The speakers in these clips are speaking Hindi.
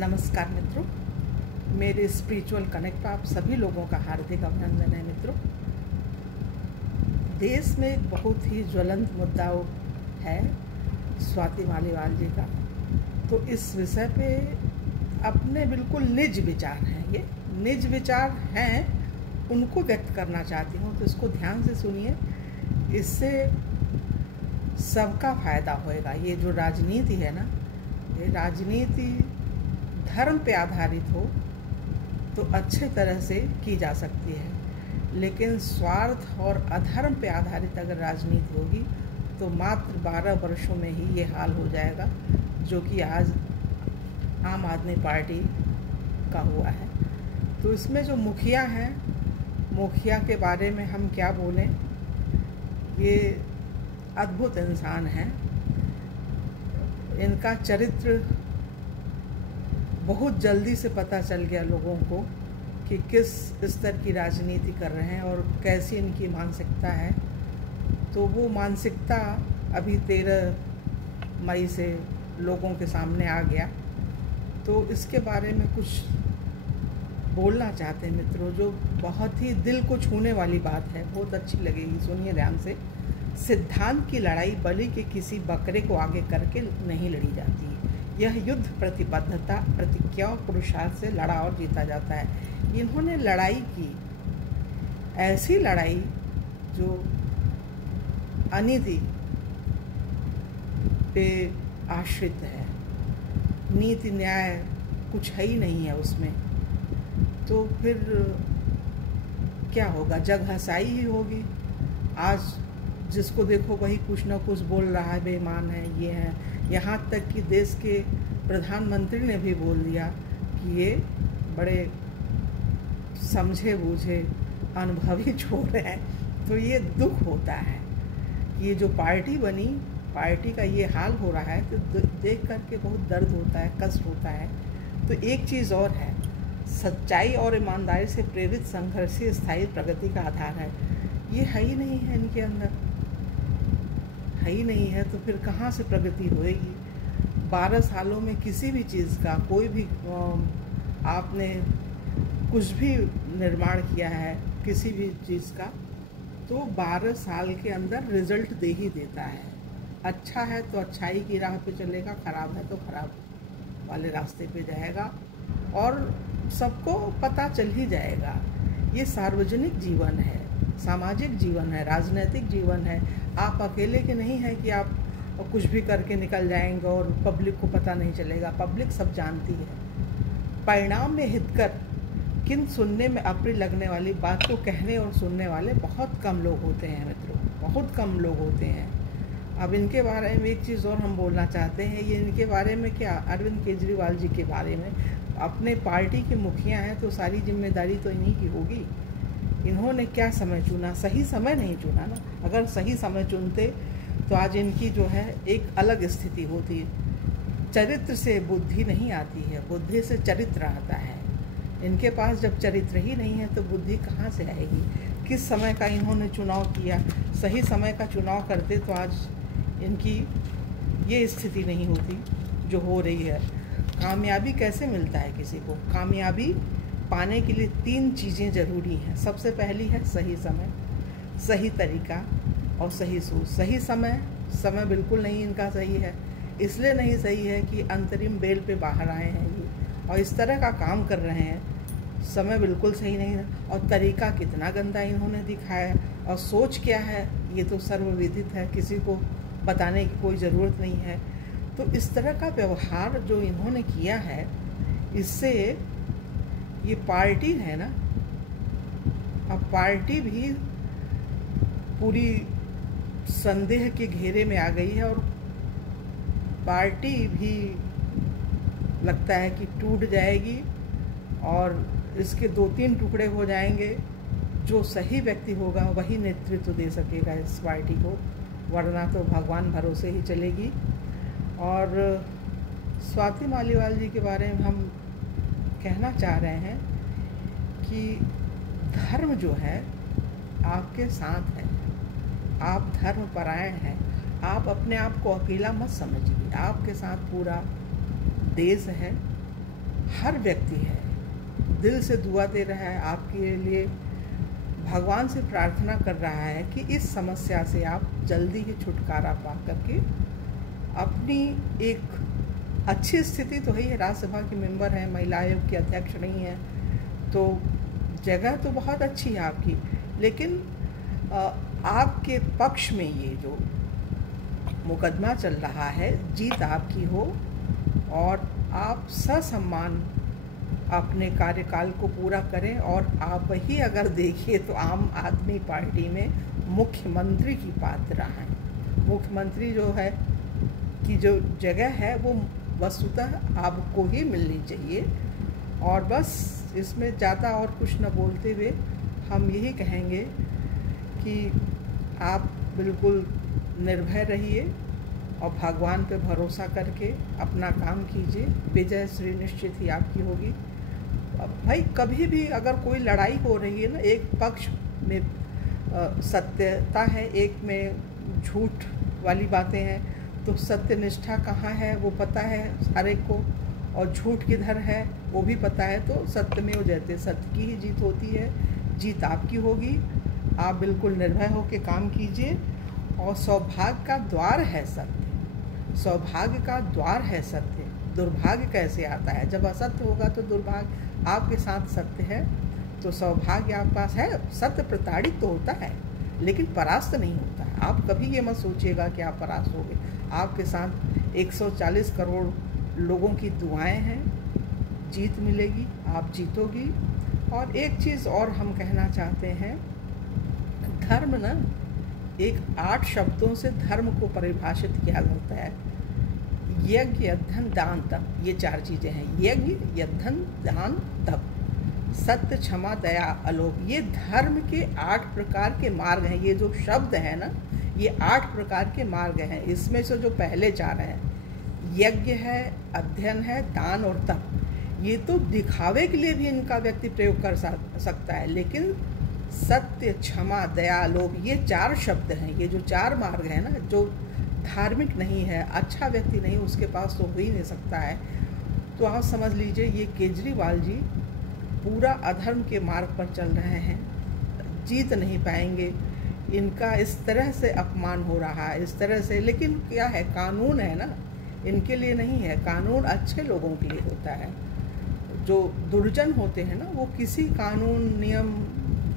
नमस्कार मित्रों, मेरे स्पिरिचुअल कनेक्ट पर आप सभी लोगों का हार्दिक अभिनंदन है। मित्रों, देश में एक बहुत ही ज्वलंत मुद्दा है स्वाति मालीवाल जी का। तो इस विषय पे अपने बिल्कुल निज विचार हैं, ये निज विचार हैं, उनको व्यक्त करना चाहती हूँ। तो इसको ध्यान से सुनिए, इससे सबका फायदा होएगा। ये जो राजनीति है ना, ये राजनीति धर्म पे आधारित हो तो अच्छे तरह से की जा सकती है, लेकिन स्वार्थ और अधर्म पे आधारित अगर राजनीति होगी तो मात्र 12 वर्षों में ही ये हाल हो जाएगा जो कि आज आम आदमी पार्टी का हुआ है। तो इसमें जो मुखिया हैं, मुखिया के बारे में हम क्या बोलें, ये अद्भुत इंसान हैं। इनका चरित्र बहुत जल्दी से पता चल गया लोगों को कि किस स्तर की राजनीति कर रहे हैं और कैसी इनकी मानसिकता है। तो वो मानसिकता अभी 13 मई से लोगों के सामने आ गया। तो इसके बारे में कुछ बोलना चाहते हैं मित्रों, जो बहुत ही दिल को छूने वाली बात है, बहुत अच्छी लगेगी, सुनिए ध्यान से। सिद्धांत की लड़ाई बलि के किसी बकरे को आगे करके नहीं लड़ी जाती। यह युद्ध प्रतिबद्धता, प्रतिज्ञा और पुरुषार्थ से लड़ा और जीता जाता है। इन्होंने लड़ाई की, ऐसी लड़ाई जो अनीति पे आश्रित है, नीति न्याय कुछ है ही नहीं है उसमें। तो फिर क्या होगा, जग हंसाई ही होगी। आज जिसको देखो वही कुछ ना कुछ बोल रहा है, बेईमान है, ये है। यहाँ तक कि देश के प्रधानमंत्री ने भी बोल दिया कि ये बड़े समझे बूझे अनुभवी छोर हैं। तो ये दुख होता है कि ये जो पार्टी बनी, पार्टी का ये हाल हो रहा है, तो देख करके बहुत दर्द होता है, कष्ट होता है। तो एक चीज़ और है, सच्चाई और ईमानदारी से प्रेरित संघर्ष ही स्थायी प्रगति का आधार है। ये है ही नहीं है, इनके अंदर है ही नहीं है। तो फिर कहाँ से प्रगति होएगी? 12 सालों में किसी भी चीज़ का, कोई भी आपने कुछ भी निर्माण किया है किसी भी चीज़ का, तो 12 साल के अंदर रिजल्ट दे ही देता है। अच्छा है तो अच्छाई की राह पे चलेगा, ख़राब है तो ख़राब वाले रास्ते पे जाएगा और सबको पता चल ही जाएगा। ये सार्वजनिक जीवन है, सामाजिक जीवन है, राजनीतिक जीवन है। आप अकेले के नहीं हैं कि आप कुछ भी करके निकल जाएंगे और पब्लिक को पता नहीं चलेगा। पब्लिक सब जानती है। परिणाम में हितकर किन सुनने में अप्रिय लगने वाली बात को कहने और सुनने वाले बहुत कम लोग होते हैं मित्रों, बहुत कम लोग होते हैं। अब इनके बारे में एक चीज़ और हम बोलना चाहते हैं। ये इनके बारे में क्या, अरविंद केजरीवाल जी के बारे में, अपने पार्टी के मुखिया हैं तो सारी जिम्मेदारी तो इन्हीं की होगी। इन्होंने क्या समय चुना? सही समय नहीं चुना ना। अगर सही समय चुनते तो आज इनकी जो है एक अलग स्थिति होती। चरित्र से बुद्धि नहीं आती है, बुद्धि से चरित्र आता है। इनके पास जब चरित्र ही नहीं है तो बुद्धि कहाँ से आएगी? किस समय का इन्होंने चुनाव किया? सही समय का चुनाव करते तो आज इनकी ये स्थिति नहीं होती जो हो रही है। कामयाबी कैसे मिलता है किसी को? कामयाबी पाने के लिए 3 चीज़ें ज़रूरी हैं। सबसे पहली है सही समय, सही तरीका और सही सोच। सही समय बिल्कुल नहीं इनका सही है। इसलिए नहीं सही है कि अंतरिम बेल पे बाहर आए हैं ये और इस तरह का काम कर रहे हैं। समय बिल्कुल सही नहीं है। और तरीका कितना गंदा इन्होंने दिखाया है। और सोच क्या है ये तो सर्वविदित है, किसी को बताने की कोई ज़रूरत नहीं है। तो इस तरह का व्यवहार जो इन्होंने किया है, इससे ये पार्टी है ना, अब पार्टी भी पूरी संदेह के घेरे में आ गई है और पार्टी भी लगता है कि टूट जाएगी और इसके 2-3 टुकड़े हो जाएंगे। जो सही व्यक्ति होगा वही नेतृत्व दे सकेगा इस पार्टी को, वरना तो भगवान भरोसे ही चलेगी। और स्वाति मालीवाल जी के बारे में हम कहना चाह रहे हैं कि धर्म जो है आपके साथ है, आप धर्मपरायण हैं। आप अपने आप को अकेला मत समझिए, आपके साथ पूरा देश है, हर व्यक्ति है, दिल से दुआ दे रहा है आपके लिए, भगवान से प्रार्थना कर रहा है कि इस समस्या से आप जल्दी ही छुटकारा पा करके अपनी एक अच्छी स्थिति तो है, राज्यसभा की मेंबर हैं, महिला आयोग की अध्यक्ष नहीं है, तो जगह तो बहुत अच्छी है आपकी, लेकिन आपके पक्ष में ये जो मुकदमा चल रहा है, जीत आपकी हो और आप ससम्मान अपने कार्यकाल को पूरा करें। और आप ही अगर देखिए तो आम आदमी पार्टी में मुख्यमंत्री की पात्र हैं। मुख्यमंत्री जो है की जो जगह है वो वस्तुतः आपको ही मिलनी चाहिए। और बस इसमें ज़्यादा और कुछ न बोलते हुए हम यही कहेंगे कि आप बिल्कुल निर्भय रहिए और भगवान पे भरोसा करके अपना काम कीजिए, विजय श्री निश्चित ही आपकी होगी। भाई कभी भी अगर कोई लड़ाई हो रही है ना, एक पक्ष में सत्यता है, एक में झूठ वाली बातें हैं, तो सत्य निष्ठा कहाँ है वो पता है हर एक को, और झूठ किधर है वो भी पता है। तो सत्य में हो जाते, सत्य की ही जीत होती है, जीत आपकी होगी। आप बिल्कुल निर्भय होकर काम कीजिए। और सौभाग्य का द्वार है सत्य, सौभाग्य का द्वार है सत्य। दुर्भाग्य कैसे आता है? जब असत्य होगा तो दुर्भाग्य आपके साथ सत्य है, तो सौभाग्य आपके पास है। सत्य प्रताड़ित तो होता है लेकिन परास्त नहीं होता है। आप कभी ये मत सोचिएगा कि आप परास्त हो गए। आपके साथ 140 करोड़ लोगों की दुआएं हैं, जीत मिलेगी, आप जीतोगी। और एक चीज़ और हम कहना चाहते हैं, धर्म ना एक 8 शब्दों से धर्म को परिभाषित किया जाता है। यज्ञ, यद्धन, दान, तप, ये 4 चीज़ें हैं। यज्ञ, यद्धन, दान, तप, सत्य, क्षमा, दया, अलोक, ये धर्म के 8 प्रकार के मार्ग हैं। ये जो शब्द है ना, ये 8 प्रकार के मार्ग हैं। इसमें से जो पहले 4 हैं, यज्ञ है, अध्ययन है, दान और तप, ये तो दिखावे के लिए भी इनका व्यक्ति प्रयोग कर सकता है, लेकिन सत्य, क्षमा, दया, लोभ, ये 4 शब्द हैं। ये जो 4 मार्ग हैं ना, जो धार्मिक नहीं है, अच्छा व्यक्ति नहीं, उसके पास तो हो ही नहीं सकता है। तो आप समझ लीजिए ये केजरीवाल जी पूरा अधर्म के मार्ग पर चल रहे हैं, जीत नहीं पाएंगे। इनका इस तरह से अपमान हो रहा है, इस तरह से। लेकिन क्या है, कानून है ना, इनके लिए नहीं है। कानून अच्छे लोगों के लिए होता है। जो दुर्जन होते हैं ना, वो किसी कानून नियम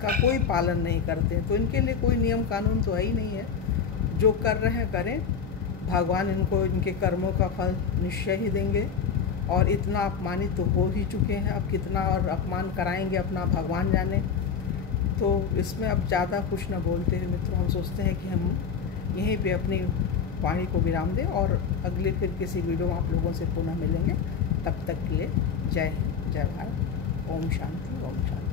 का कोई पालन नहीं करते, तो इनके लिए कोई नियम कानून तो है ही नहीं है। जो कर रहे हैं करें, भगवान इनको इनके कर्मों का फल निश्चय ही देंगे। और इतना अपमानित तो हो ही चुके हैं, अब कितना और अपमान कराएंगे अपना भगवान जाने। तो इसमें अब ज़्यादा कुछ न बोलते हुए मित्रों, हम सोचते हैं कि हम यहीं पे अपनी वाणी को विराम दें और अगले फिर किसी वीडियो में आप लोगों से पुनः मिलेंगे। तब तक के लिए जय हिंद, जय भारत, ओम शांति, ओम शांति।